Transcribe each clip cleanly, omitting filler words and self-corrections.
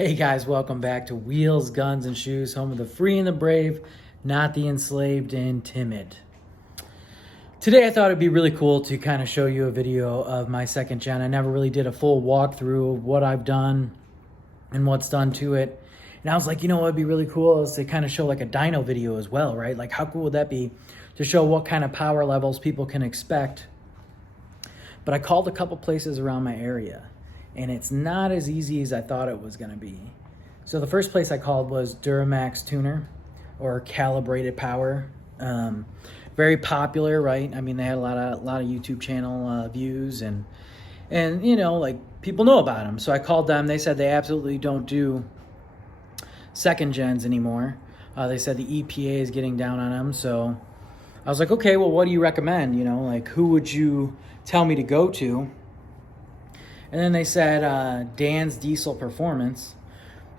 Hey guys, welcome back to Wheels, Guns, and Shoes, home of the free and the brave, not the enslaved and timid. Today I thought it'd be really cool to kind of show you a video of my second gen. I never really did a full walkthrough of what I've done and what's done to it. And I was like, you know what would be really cool is to kind of show like a dyno video as well, right? Like how cool would that be to show what kind of power levels people can expect. But I called a couple places around my area, and it's not as easy as I thought it was going to be. So the first place I called was Duramax Tuner, or Calibrated Power. Very popular, right? I mean, they had a lot of YouTube channel views, and you know, like people know about them. So I called them. They said they absolutely don't do second gens anymore. They said the EPA is getting down on them. So I was like, okay, well, what do you recommend? You know, like who would you tell me to go to? And then they said Dan's Diesel Performance.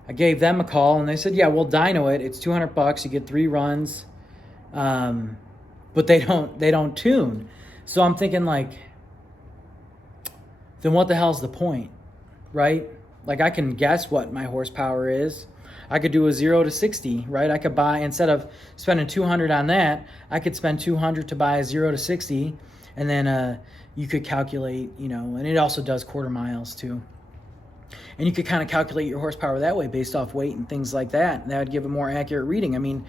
I gave them a call, and they said, yeah, we'll dyno it. It's $200. You get 3 runs, but they don't tune. So I'm thinking, like, then what the hell's the point, right? Like, I can guess what my horsepower is. I could do a 0 to 60, right? I could buy, instead of spending $200 on that, I could spend $200 to buy a 0 to 60, and then you could calculate, you know, and it also does quarter miles too. And you could kind of calculate your horsepower that way based off weight and things like that. And that would give a more accurate reading. I mean,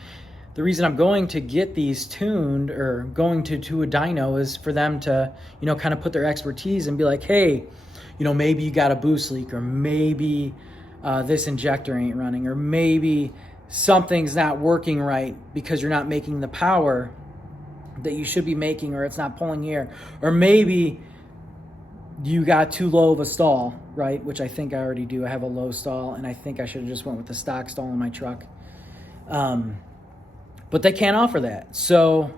the reason I'm going to get these tuned or going to a dyno is for them to, you know, kind of put their expertise and be like, hey, you know, maybe you got a boost leak, or maybe this injector ain't running, or maybe something's not working right because you're not making the power that you should be making, or it's not pulling air, or maybe you got too low of a stall, right? Which I think I already do. I have a low stall, and I think I should have just went with the stock stall in my truck. But they can't offer that. So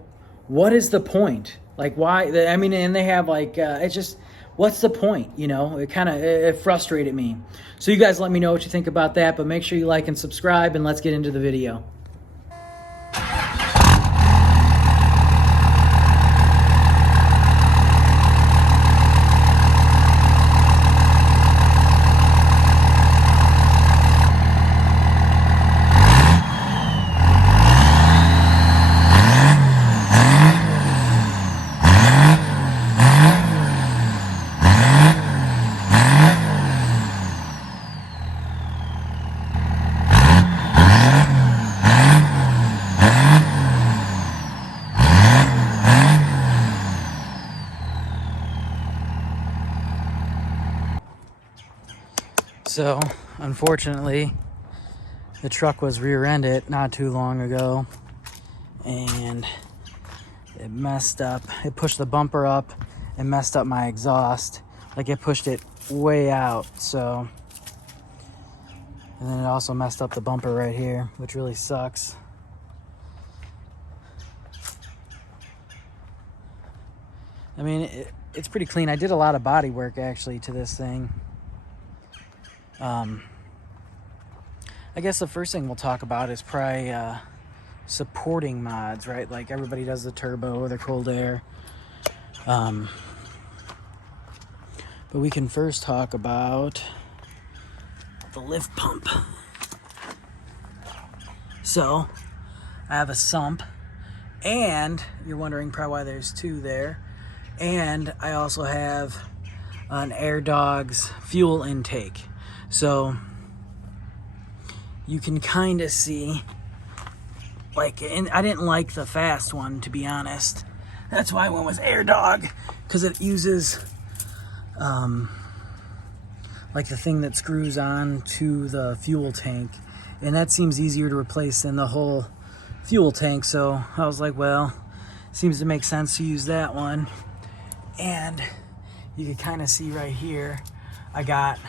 what is the point? Like, why? I mean, and they have like, it's just, what's the point? You know, it frustrated me. So you guys let me know what you think about that, but make sure you like and subscribe, and let's get into the video. So, unfortunately, the truck was rear-ended not too long ago, and it messed up. It pushed the bumper up and messed up my exhaust. Like, it pushed it way out, so. And then it also messed up the bumper right here, which really sucks. I mean, it's pretty clean. I did a lot of body work, actually, to this thing. I guess the first thing we'll talk about is probably supporting mods, right? Like everybody does the turbo or the cold air. But we can first talk about the lift pump. So I have a sump, and you're wondering probably why there's 2 there. And I also have an Air Dogs fuel intake. So you can kind of see, like, and I didn't like the fast one, to be honest. That's why I went with Air Dog, because it uses like the thing that screws on to the fuel tank, and that seems easier to replace than the whole fuel tank. So I was like, well, seems to make sense to use that one. And you can kind of see right here, I got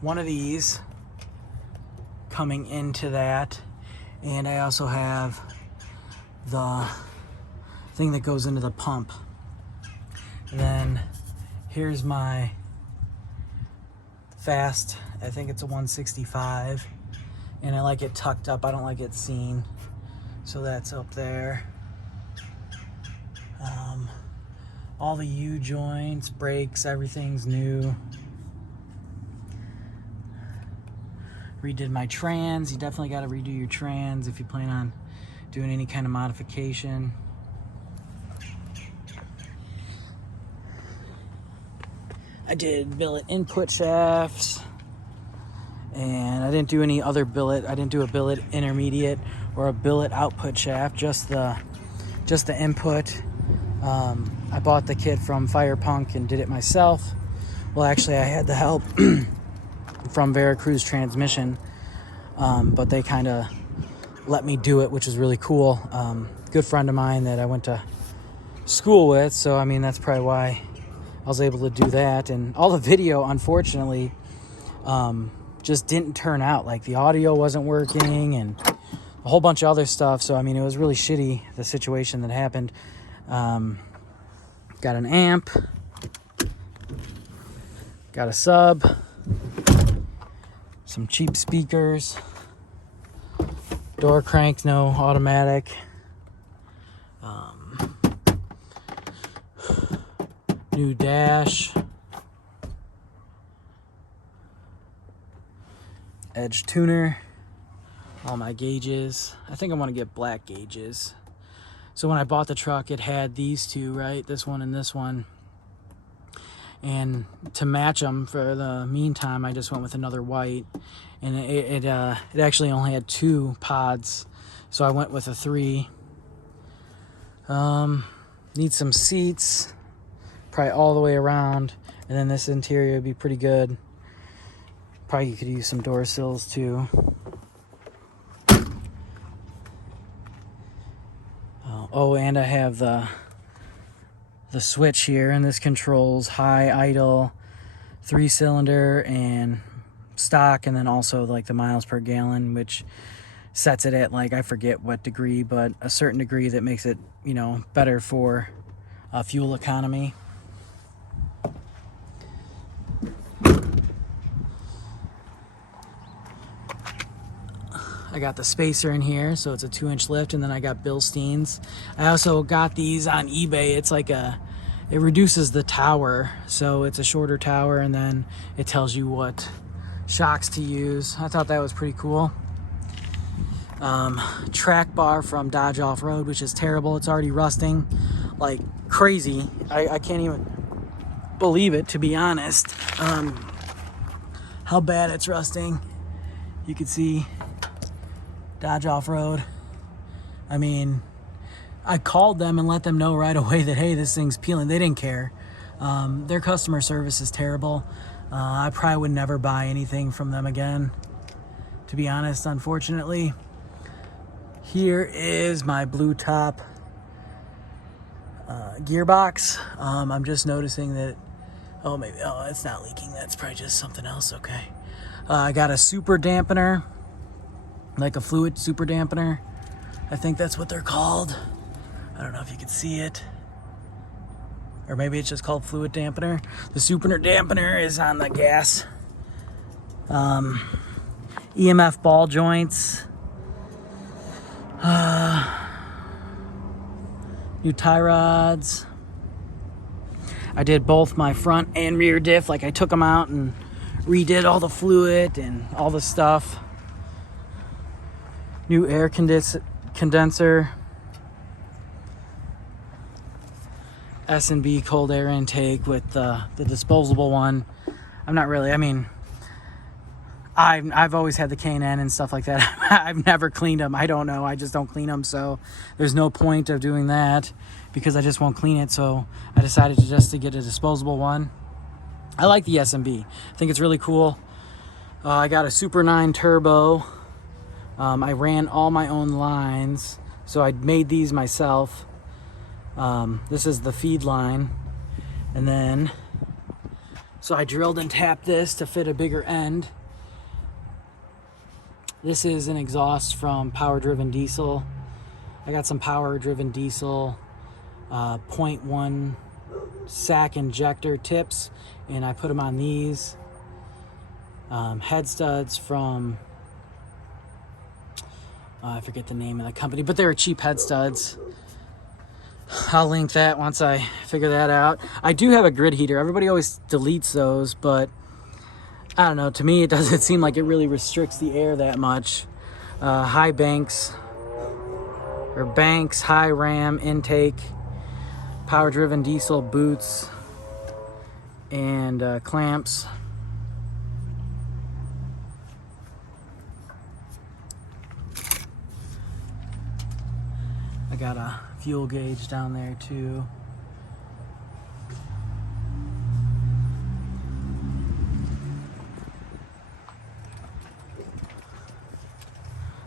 one of these coming into that, and I also have the thing that goes into the pump. And then here's my fast, I think it's a 165, and I like it tucked up. I don't like it seen, so that's up there. All the U-joints, brakes, everything's new. redid my trans. You definitely got to redo your trans if you plan on doing any kind of modification. I did billet input shafts, and I didn't do any other billet. I didn't do a billet intermediate or a billet output shaft, just the input. I bought the kit from Fire Punk and did it myself. Well, actually, I had the help from Veracruz Transmission, but they kind of let me do it, which is really cool. Good friend of mine that I went to school with, so I mean, that's probably why I was able to do that. And all the video, unfortunately, just didn't turn out. Like, the audio wasn't working and a whole bunch of other stuff. So, I mean, it was really shitty, the situation that happened. Got an amp, got a sub, some cheap speakers, door cranks, no automatic. New dash, edge tuner, all my gauges. I think I want to get black gauges. So when I bought the truck, it had these two, right? This one and this one. And to match them for the meantime, I just went with another white. And it actually only had 2 pods, so I went with a 3. Need some seats, probably all the way around. And then this interior would be pretty good. Probably you could use some door sills too. Oh, and I have the switch here, and this controls high, idle, 3-cylinder, and stock, and then also like the miles per gallon, which sets it at, like, I forget what degree, but a certain degree that makes it, you know, better for fuel economy. I got the spacer in here, so it's a 2-inch lift, and then I got Bilsteins. I also got these on eBay. It's like it reduces the tower, so it's a shorter tower, and then it tells you what shocks to use. I thought that was pretty cool. Track bar from Dodge Off-Road, which is terrible. It's already rusting like crazy. I can't even believe it, to be honest, how bad it's rusting. You can see Dodge Off-Road. I mean, I called them and let them know right away that, hey, this thing's peeling. They didn't care. Their customer service is terrible. I probably would never buy anything from them again, to be honest, unfortunately. Here is my blue top gearbox. I'm just noticing that, oh, it's not leaking. That's probably just something else. Okay. I got a super dampener, like a fluid super dampener. I think that's what they're called. I don't know if you can see it. Or maybe it's just called fluid dampener. The super dampener is on the gas. EMF ball joints. New tie rods. I did both my front and rear diff. Like, I took them out and redid all the fluid and all the stuff. New air condenser. S&B cold air intake with the disposable one. I'm not really, I mean, I've always had the K&N and stuff like that. I've never cleaned them. I don't know. I just don't clean them. So there's no point of doing that because I just won't clean it. So I decided to get a disposable one. I like the S&B. I think it's really cool. I got a Super 9 Turbo. I ran all my own lines. So I made these myself. This is the feed line. And then, so I drilled and tapped this to fit a bigger end. This is an exhaust from Power Driven Diesel. I got some Power Driven Diesel 0.1 sack injector tips, and I put them on these. Head studs from, I forget the name of the company, but they were cheap head studs. I'll link that once I figure that out. I do have a grid heater. Everybody always deletes those, but I don't know, to me it doesn't seem like it really restricts the air that much. High banks, high ram intake, power driven diesel boots, and clamps. I got a fuel gauge down there too.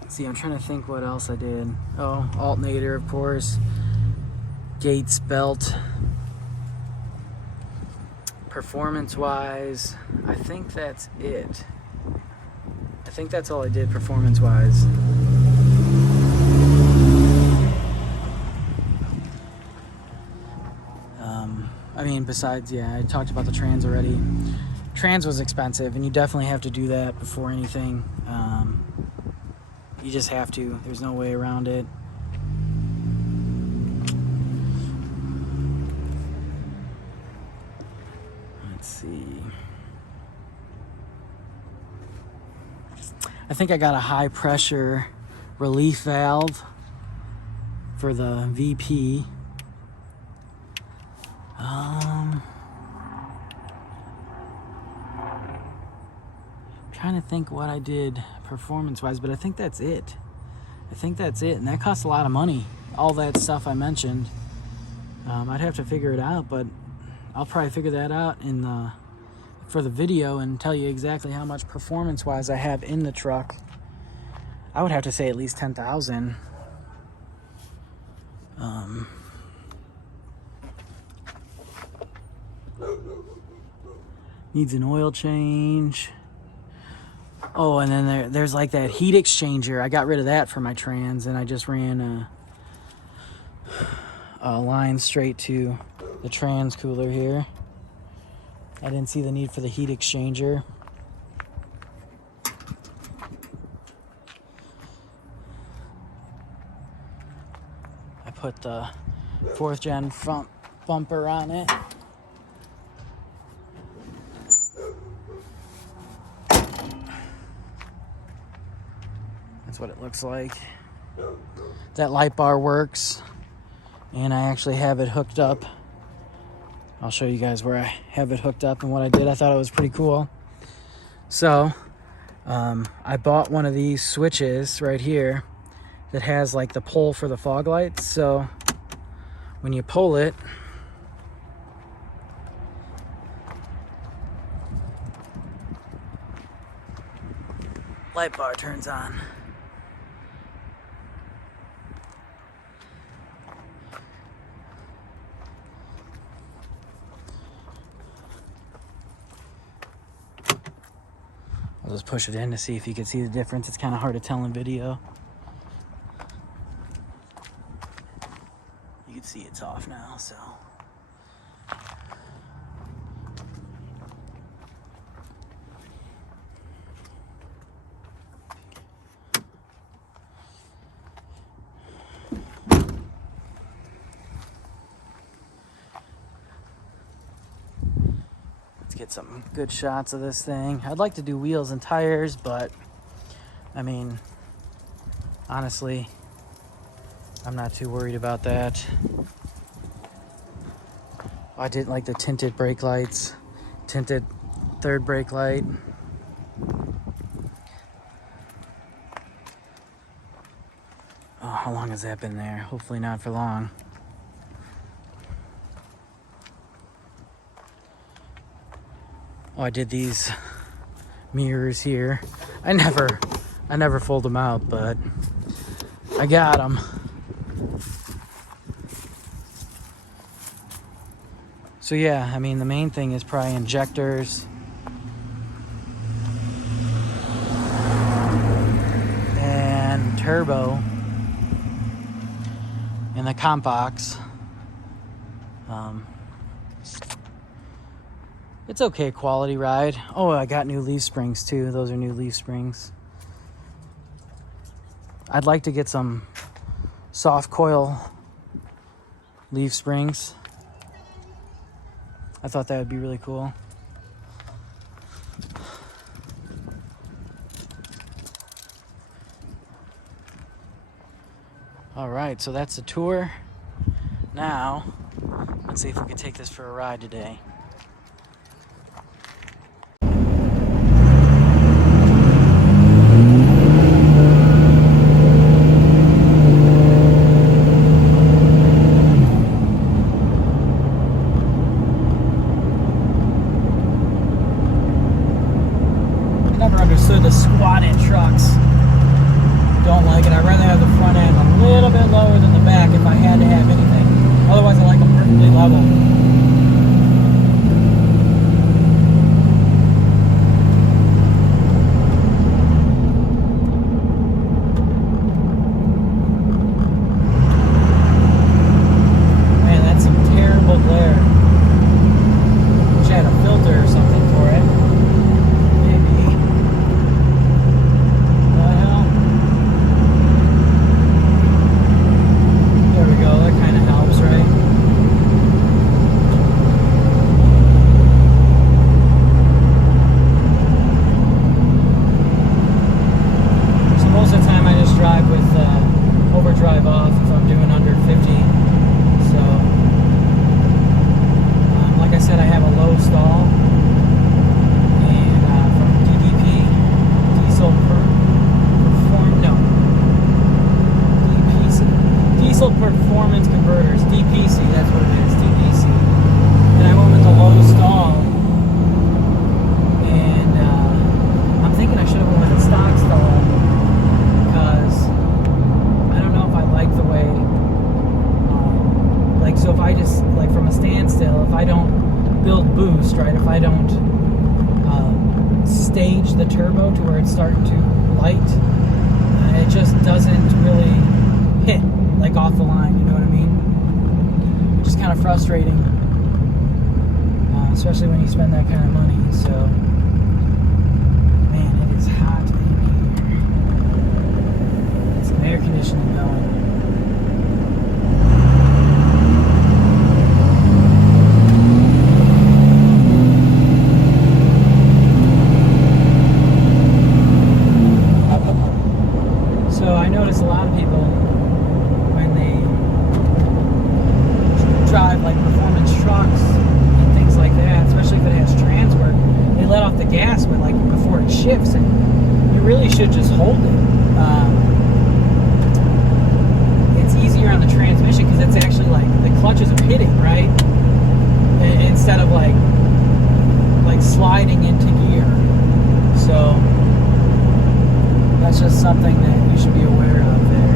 See, I'm trying to think what else I did. Oh, alternator, of course. Gates, belt. Performance-wise, I think that's it. I think that's all I did performance-wise. I mean, besides, yeah, I talked about the trans already. Trans was expensive, and you definitely have to do that before anything. You just have to. There's no way around it. Let's see. I think I got a high pressure relief valve for the VP. Trying to think what I did performance-wise, but I think that's it. And that costs a lot of money. All that stuff I mentioned. I'd have to figure it out, but I'll probably figure that out for the video and tell you exactly how much performance-wise I have in the truck. I would have to say at least 10,000. Needs an oil change. Oh, and then there's like that heat exchanger. I got rid of that for my trans, and I just ran a line straight to the trans cooler here. I didn't see the need for the heat exchanger. I put the 4th gen front bumper on it. That's what it looks like. That light bar works, and I actually have it hooked up. I'll show you guys where I have it hooked up and what I did. I thought it was pretty cool. So I bought one of these switches right here that has like the pull for the fog lights. So when you pull it, light bar turns on. I'll just push it in to see if you can see the difference. It's kind of hard to tell in video. You can see it's off now, so. Get some good shots of this thing. I'd like to do wheels and tires, but I mean, honestly, I'm not too worried about that. I did like the tinted brake lights, tinted 3rd brake light. Oh, how long has that been there? Hopefully not for long. Oh, I did these mirrors here. I never fold them out, but I got them. So yeah, I mean, the main thing is probably injectors. And turbo. And the comp box. It's okay quality ride. Oh, I got new leaf springs too. Those are new leaf springs. I'd like to get some soft coil leaf springs. I thought that would be really cool. All right, so that's the tour. Now, let's see if we can take this for a ride today. I never understood the squatted trucks. Don't like it. I'd rather have the front end a little bit lower than the back if I had to have anything. Otherwise, I like them perfectly level. Man, that's some terrible glare. Wish I had a filter or something for it. Maybe. The hell? There we go. That kind of helps, right? So most of the time I just drive with overdrive off if I'm doing under 50. So, like I said, I have a low stall, and from DDP, Diesel Performance Converters, DPC, that's what it is, DPC. And I went with the low stall, and I'm thinking I should have went with the stock stall, because I don't know if I like the way, like, so if I just, like, from a standstill, if I don't build boost, right, if I don't stage the turbo to where it's starting to light, it just doesn't really hit, like, off the line, you know what I mean? Which is kind of frustrating, especially when you spend that kind of money. So, man, it is hot in here. Get some air conditioning going. So I notice a lot of people, when they drive like performance trucks and things like that, especially if it has trans work, they let off the gas but like before it shifts, and you really should just hold it. It's easier on the transmission because it's actually like the clutches are hitting, right? Instead of like sliding into gear. So that's just something that you should be aware of there.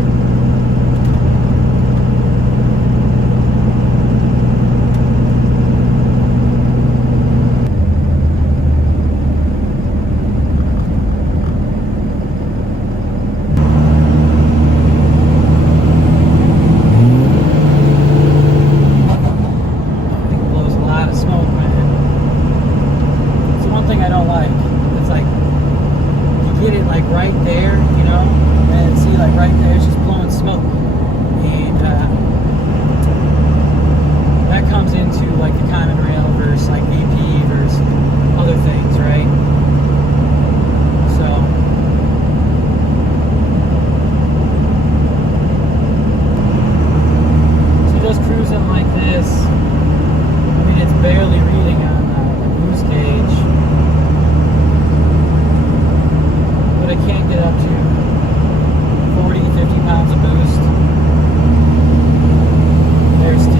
It blows a lot of smoke, man. It's the one thing I don't like. It's like, get it like right there, you know, and see, like right there, it's just blowing smoke, and that comes into like the common rail versus like VP versus other things, right? So just cruising like this, I mean, it's barely reading on the boost gauge. I can't get up to 40, 50 pounds of boost. There's 10.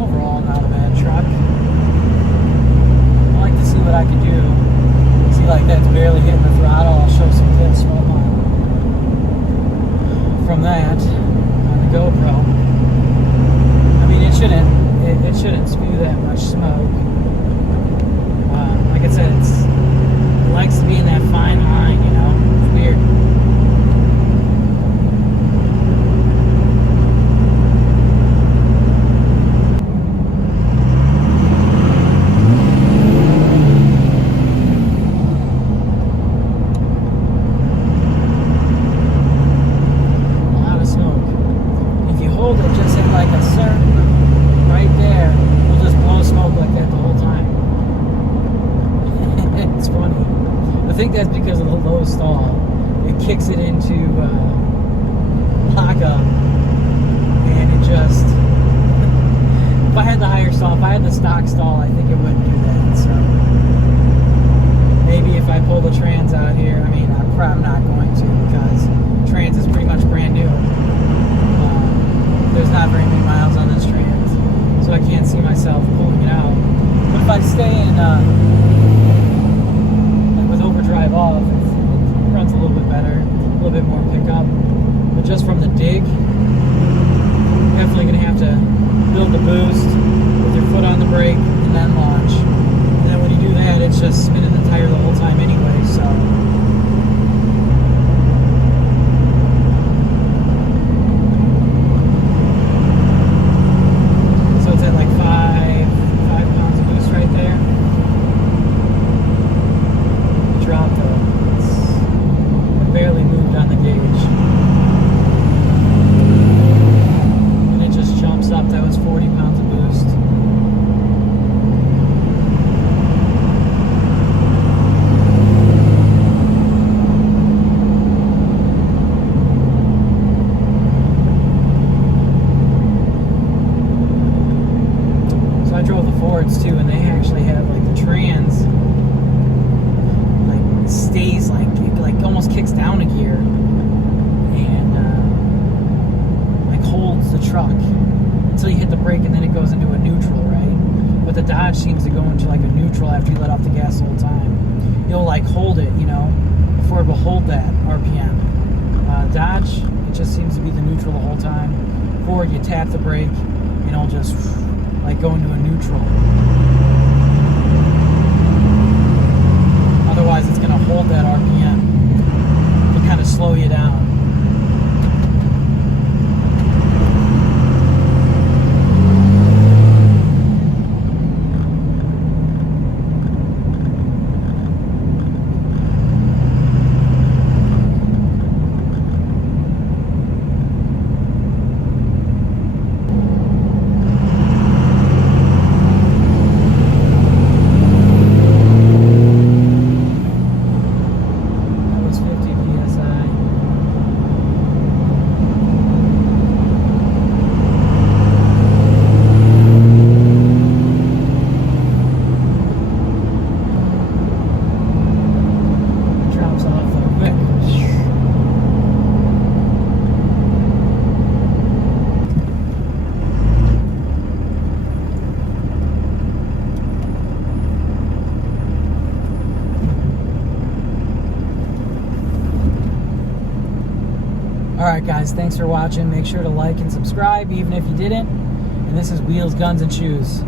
Overall, not a bad truck. I like to see what I can do. See, like that's barely hitting the throttle. I'll show some clips from that on the GoPro. I mean, it shouldn't spew that much smoke. Like I said, it likes to be in that fine line, you know. It's weird. A lot of smoke. If you hold it just at like a certain right there, it'll just blow smoke like that the whole time. It's funny. I think that's because of the low stall. It kicks it into definitely going to have to build the boost with your foot on the brake and then launch. And then when you do that, it's just spinning the tire the whole time anyway, so. So it's at like 5 pounds of boost right there. Drop though. It barely moved on the gauge. And it just jumps up. That was 40 pounds of boost. So I drove the Fords too, and they actually have like the trans like stays like almost kicks down a gear and like holds the truck until you hit the brake, and then it goes into a neutral, right? But the Dodge seems to go into like a neutral after you let off the gas the whole time. You'll like hold it, you know, the Ford will hold that RPM. Dodge, it just seems to be the neutral the whole time. Ford, you tap the brake and it'll just like go into a neutral. Otherwise, it's going to hold that RPM to kind of slow you down. Alright guys, thanks for watching. Make sure to like and subscribe even if you didn't. And this is Wheels, Guns, and Shoes.